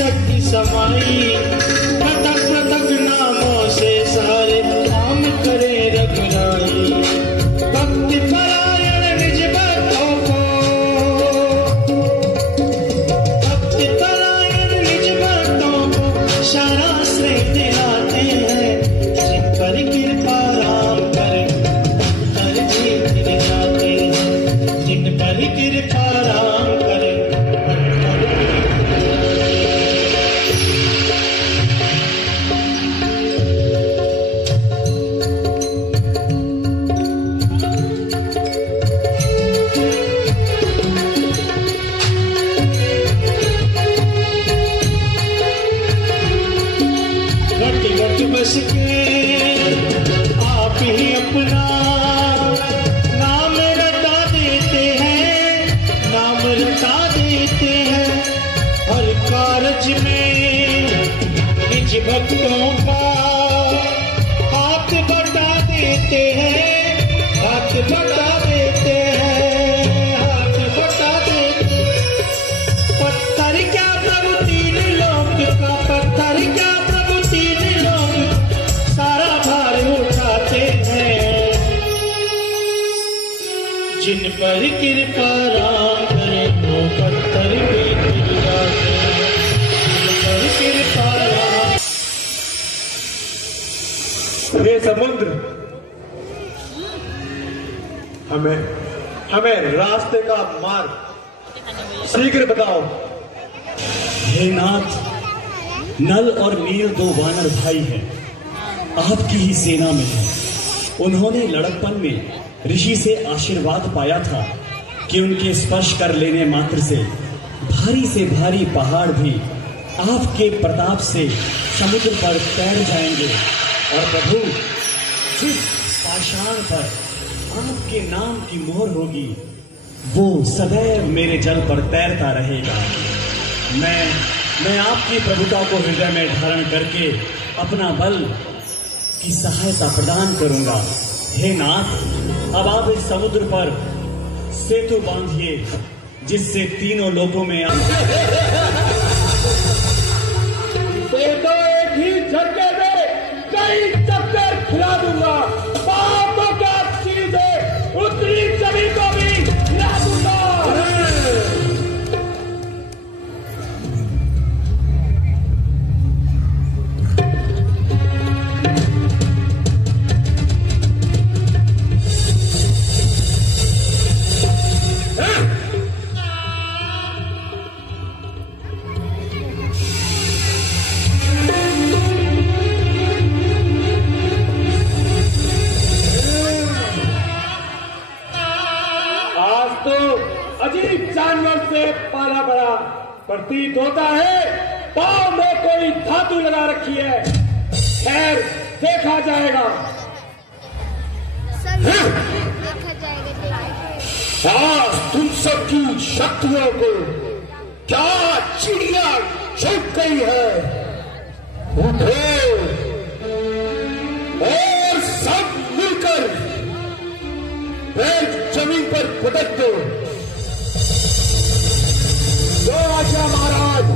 शक्ति समाई, पृथक पृथक नामों से सारे काम करे रघुराई। भक्ति परायण निज भक्तों को, भक्ति परायण निज भक्तों को शरणाश्रय दिलाते हैं। जिन पर कृपा राम करे तर भी गिर जाते हैं। जिन पर कृपा राम करे बस के आप ही अपना नाम रटा देते हैं, नाम रटा देते हैं। हर कारज में निज भक्तों का हाथ बटा देते हैं, हाथ बटा देते हैं, हाथ बटा देते हैं। पत्थर क्या प्रभु तीन लोक का, पत्थर क्या जिन पर कृपा राम करे वो पत्थर भी गिर जाते हैं। जिन पर कृपा राम। हे समुद्र, हमें रास्ते का मार्ग शीघ्र बताओ। हे नाथ, नल और नील दो वानर भाई हैं, आपकी ही सेना में हैं। उन्होंने लड़कपन में ऋषि से आशीर्वाद पाया था कि उनके स्पर्श कर लेने मात्र से भारी पहाड़ भी आपके प्रताप से समुद्र पर तैर जाएंगे। और प्रभु, जिस पाषाण पर आपके नाम की मोहर होगी वो सदैव मेरे जल पर तैरता रहेगा। मैं आपकी प्रभुता को हृदय में धारण करके अपना बल की सहायता प्रदान करूंगा। हे नाथ, अब आप इस समुद्र पर सेतु बांधिए जिससे तीनों लोकों में तो एक ही झटके में कई चक्कर खिला दूंगा। बातों का चीजें उतरी जमीन को भी खिला दूंगा। अजीब जानवर से पाला पड़ा प्रतीत होता है। पांव में कोई धातु लगा रखी है। खैर, देखा जाएगा। आज तुम सबकी शक्तियों को क्या चिड़िया छुप गई है। उठो और सब मिलकर पैर जमीन पर पटक दो। जो आज्ञा महाराज।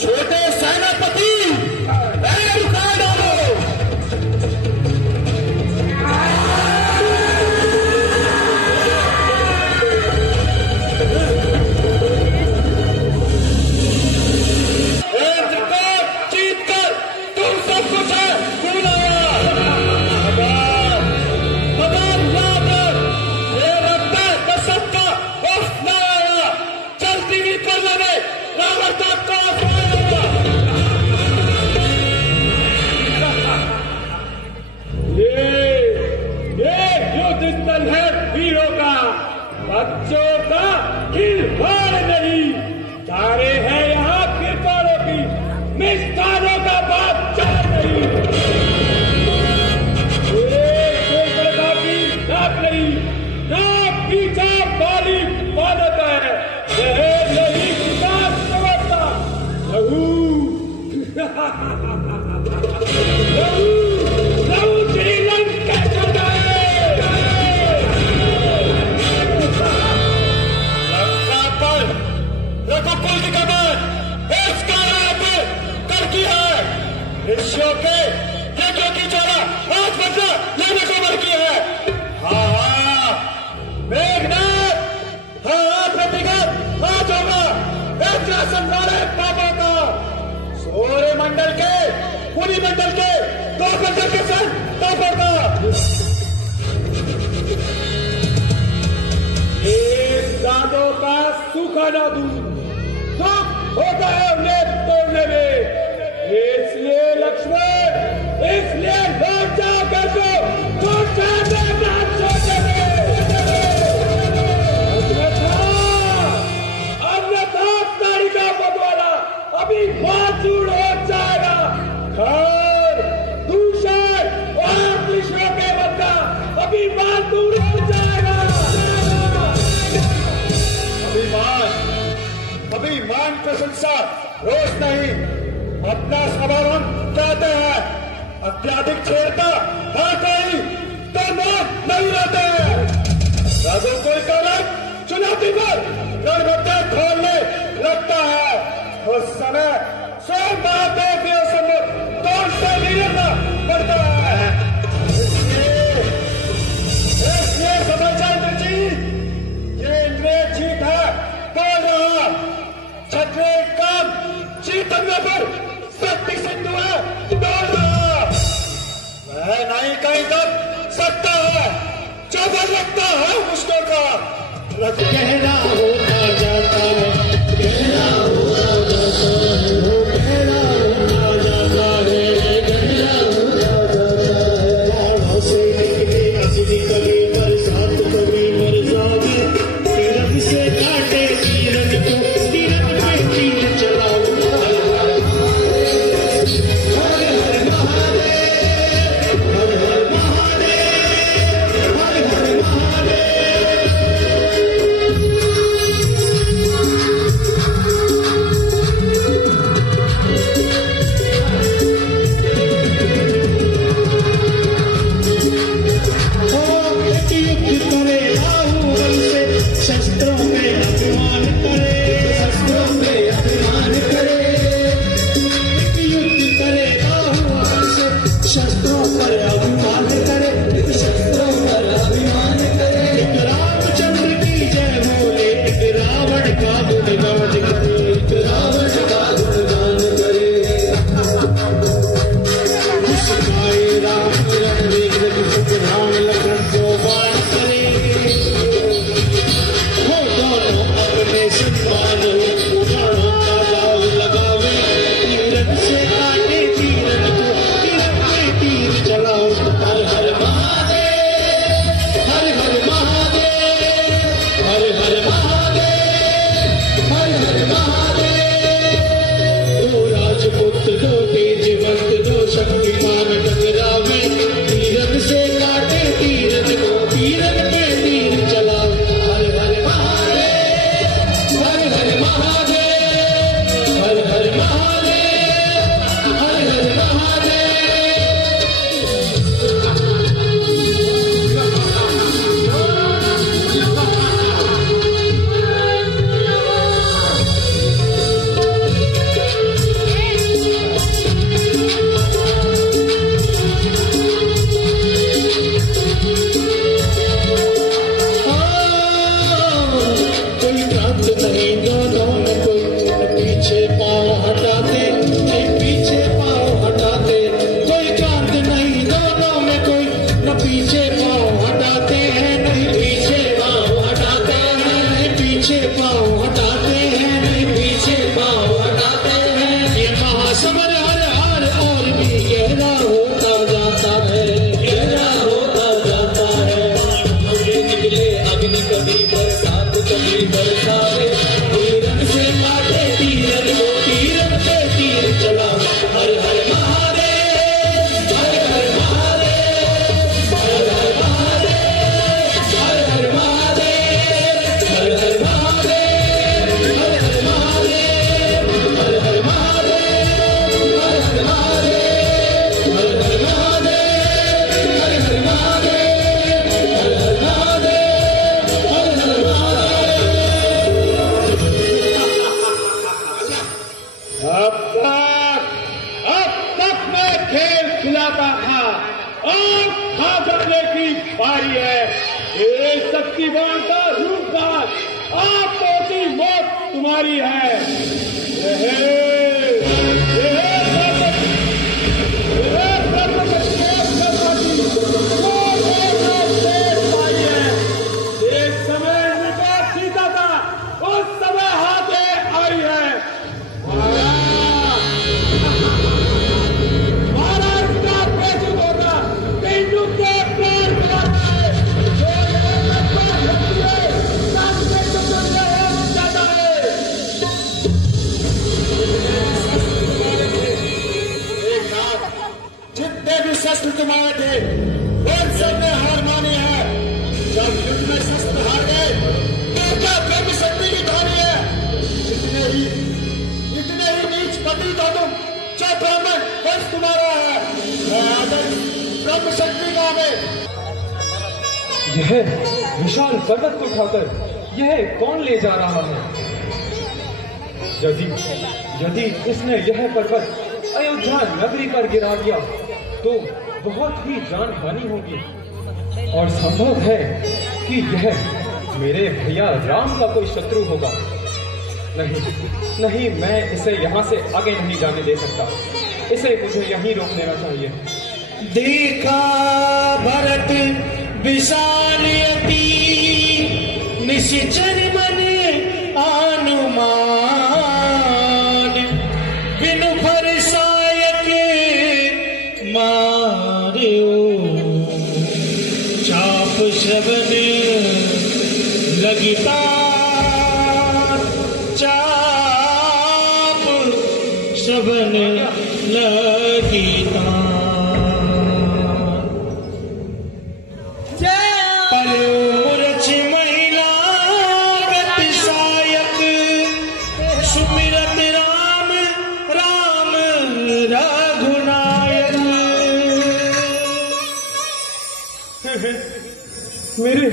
छोटे सेनापति रुका डालो। जीत कर तुम सब कुछ है। बच्चों का खिलवाड़ नहीं। चारे है यहाँ किरकोड़ों की, मिष्ठानों का बादशाह नहीं। नाक नहीं, नाक पीछा बाली बाधत है। यह नहीं किताब समझता। लहू श्रीलंका चढ़ाए। पूरी मंडल के 2 मंडल के सर ताबड़ता दादों का सूखा ना दूध दुख होता है उन्हें तोड़ने में। इसलिए लक्ष्मण, इसलिए लौट जाओ कर दो अन्यथा ताड़िका बदवाला अभी बाजूड़ हो जाएगा। खर दूषण और कृष्णों के बच्चा अभी बाजूड़ हो जाएगा। अभिमान प्रशंसा रोज नहीं, अपना स्वभाव चाहते हैं। अत्याधिक छेड़ता हाँ कहीं तो मौत नहीं रहते हैं। राजो कोई कारण चुनौती पर रणभद्र खोलने लगता है, उस समय स्वयं महादेव सम्मुख तौर से लीलना पड़ता है। इसलिए समझ जाए जी, ये इंद्रिय जीत है बोल रहा। क्षत्रिय काम चीतन्य पर शक्ति सिंधु है बोल रहा। वह नहीं कहीं तक सकता है जो बन लगता है मुझको का। गहरा होता जाता है, गहरा होता जाता है, वो गहरा होता जाता है, गहरा होता जाता है। बाढ़ों से निकले अग्नि कभी बरसात कभी बरसावे, तीरथ से काटे तीरथ को, तीरथ में तीर चलाओ। हर हर महादेव, हर हर महादेव, हर हर महादेव। शस्त्रों पे अभिमान करे, शस्त्रों पे अभिमान करे, युद्ध करे बाहुबल से, शस्त्रों पर अभिमान करे, शस्त्रों पर अभिमान करे। एक रामचंद्र की जय बोले, एक रावण का गुणगान करे, एक रावण का गुणगान करे। मुस्काए राम रणवीर राम लखन को बाण करे, सम्मान प्राणों का दाव लगावे। तीरथ से काटे तीरथ को, तीरथ में तीर चलाओ। हर हर महादेव, हर हर महादेव, हर हर महादेव, हर हर महादेव। दो राजपुत्र दो तेजवंत दो शक्तिमान टकरावे, तीरथ से काटे तीरथ को, तीरथ में तीर चलाओ। हर हर महादेव, हर हर महादेव, हर हर महादेव, हर हर महादेव। कोई क्रांत नहीं दोनों में, कोई पीछे पाँव हटाते, नहीं पीछे पाँव हटाते। कोई क्रांत नहीं दोनों में, कोई न पीछे पाँव हटाते हैं, नहीं पीछे पाँव हटाते हैं, नहीं पीछे पाँव हटाते हैं, नहीं पीछे पाँव हटाते हैं। ये महासमर हर हार और भी गहरा होता जाता है, गहरा होता जाता है। निकले अग्नि कभी बरसात कभी बरसावे, तीरथ से काटे तीरथ को, तीरथ पे तीर चला। हर हर महादेव, हर हर महादेव, हर हर महादेव, हर हर महादेव, हर हर महादेव, हर हर महादेव, हर हर महादेव, हर हर महादेव, हर हर महादेव, हर हर महादेव, हर हर महादेव, हर हर अब तक मैं खेल खिलाता था, और खा करने की बारी है। ये शक्तिवान का रूपदार, आप पोती मौत तुम्हारी है। तुम्हारा है। मैं आदर्श ब्रह्म शक्ति का में यह विशाल पर्वत को उठाकर यह कौन ले जा रहा है? यदि इसने यह पर्वत अयोध्या नगरी पर गिरा दिया तो बहुत ही जान हानि होगी, और संभव है कि यह मेरे भैया राम का कोई शत्रु होगा। नहीं, मैं इसे यहाँ से आगे नहीं जाने दे सकता। इसे मुझे यहीं रोक लेना चाहिए। देखा भरत विशाल यति निश्चर मन अनुमान, बिनु फरसायक मार्यो, चाप श्रवण लगता, चाप श्रवण लगता। मूर्छ महिला गति सायक, सुमिरत राम राम रघुनायक। मेरे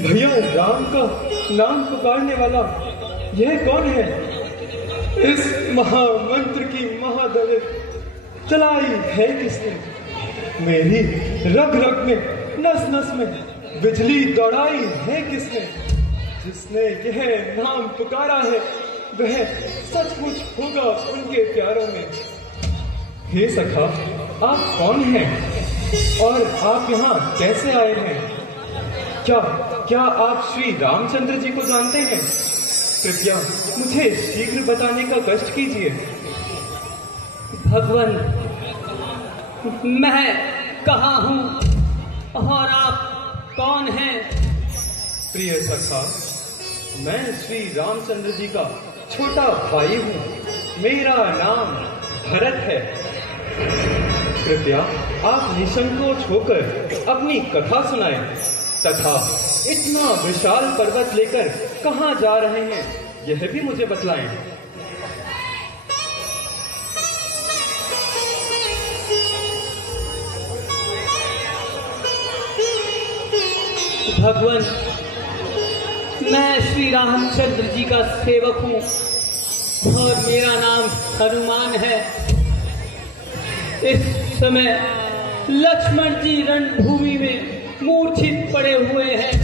भैया राम का नाम पुकारने वाला यह कौन है? इस महामंत्र की महादवे चलाई है किसने? मेरी रग रग में, नस नस में बिजली दौड़ाई है किसने? जिसने यह नाम पुकारा है वह सचमुच होगा उनके प्यारों में। हे सखा, आप कौन हैं और आप यहाँ कैसे आए हैं? क्या आप श्री रामचंद्र जी को जानते हैं? कृपया मुझे शीघ्र बताने का कष्ट कीजिए। भगवान, मैं कहाँ हूँ और आप कौन हैं? प्रिय सखा, मैं श्री रामचंद्र जी का छोटा भाई हूँ। मेरा नाम भरत है। कृपया आप निसंकोच होकर अपनी कथा सुनाएं तथा इतना विशाल पर्वत लेकर कहाँ जा रहे हैं यह भी मुझे बतलाएं। भगवान, मैं श्री रामचंद्र जी का सेवक हूँ और मेरा नाम हनुमान है। इस समय लक्ष्मण जी रणभूमि में मूर्छित पड़े हुए हैं।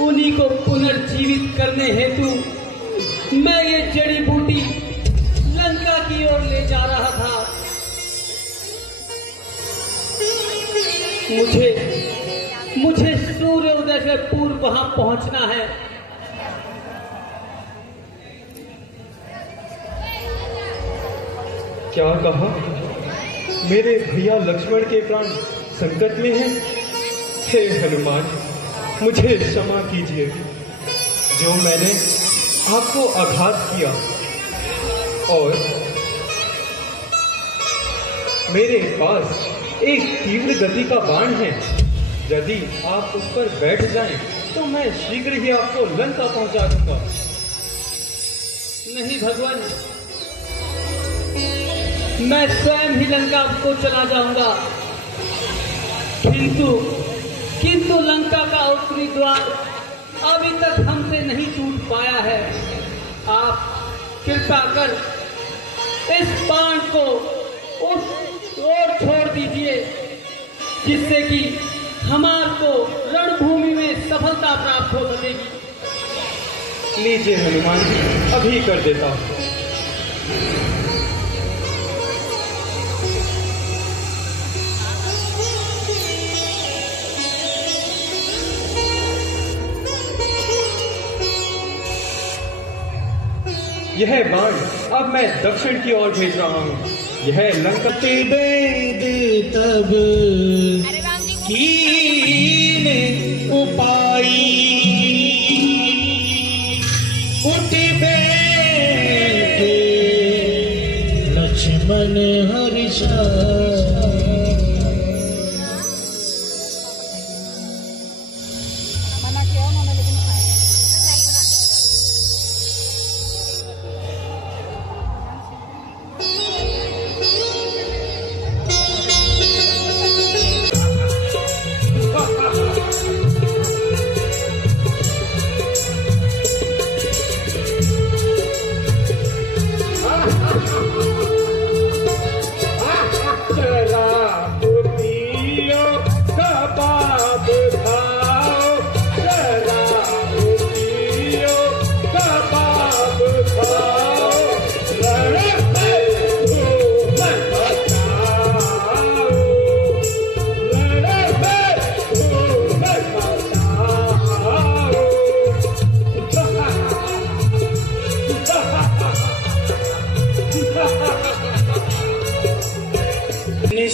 उन्हीं को पुनर्जीवित करने हेतु मैं ये जड़ी बूटी लंका की ओर ले जा रहा था। मुझे सूर्योदय से पूर्व वहां पहुंचना है। क्या कहा? मेरे भैया लक्ष्मण के प्राण संकट में हैं। हे हनुमान, मुझे क्षमा कीजिए जो मैंने आपको आघात किया, और मेरे पास एक तीव्र गति का बाण है। यदि आप उस पर बैठ जाएं तो मैं शीघ्र ही आपको लंका पहुंचा दूंगा। नहीं भगवान, मैं स्वयं ही लंका को चला जाऊंगा, किंतु लंका का उत्तरी द्वार अभी तक हमसे नहीं टूट पाया है। आप कृपा कर इस बाण को उस ओर छोड़ दीजिए जिससे कि हमार को रणभूमि में सफलता प्राप्त हो सकेगी। लीजिए हनुमान जी, अभी कर देता हूं। यह बाण अब मैं दक्षिण की ओर भेज रहा हूं। यह लंका वेद तब कीन उपाई, उठ बैठे लक्ष्मण हर्षा।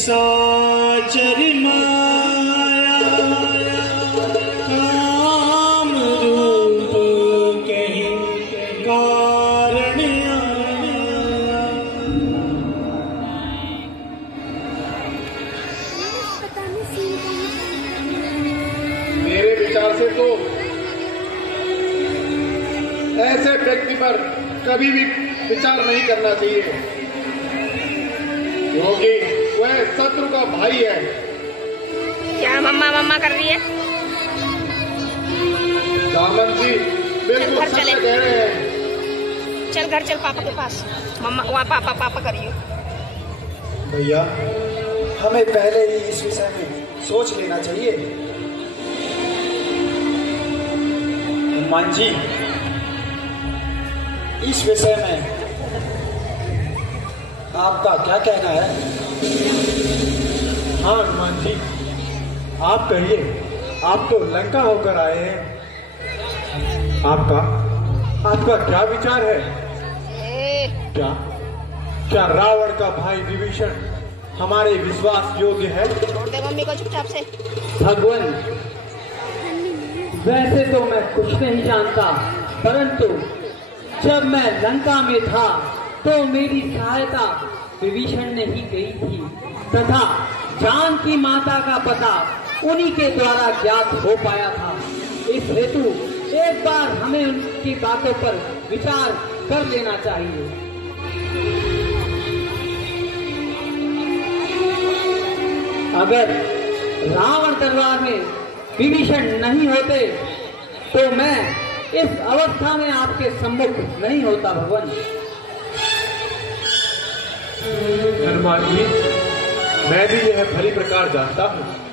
साचर माया काम रूप के कारण मेरे विचार से तो ऐसे व्यक्ति पर कभी भी विचार नहीं करना चाहिए, क्योंकि वह शत्रु का भाई है। क्या मम्मा मम्मा कर रही है? दामन जी बिल्कुल घर सच चले। कह रहे हैं। चल घर चल पापा के पास। मम्मा वहाँ पापा पापा करिए। भैया हमें पहले ही इस विषय में सोच लेना चाहिए। हनुमान जी इस विषय में आपका क्या कहना है? हाँ हनुमान जी, आप कहिए, आप तो लंका होकर आए हैं। आपका क्या विचार है? क्या रावण का भाई विभीषण हमारे विश्वास योग्य है? छोड़ दे मम्मी को चुपचाप से। भगवान, वैसे तो मैं कुछ नहीं जानता, परंतु जब मैं लंका में था तो मेरी सहायता विभीषण ने ही गई थी तथा जानकी माता का पता उन्हीं के द्वारा ज्ञात हो पाया था। इस हेतु एक बार हमें उनकी बातों पर विचार कर लेना चाहिए। अगर रावण दरबार में विभीषण नहीं होते तो मैं इस अवस्था में आपके सम्मुख नहीं होता भगवान। हनुमान जी, मैं भी यह भली प्रकार जानता हूँ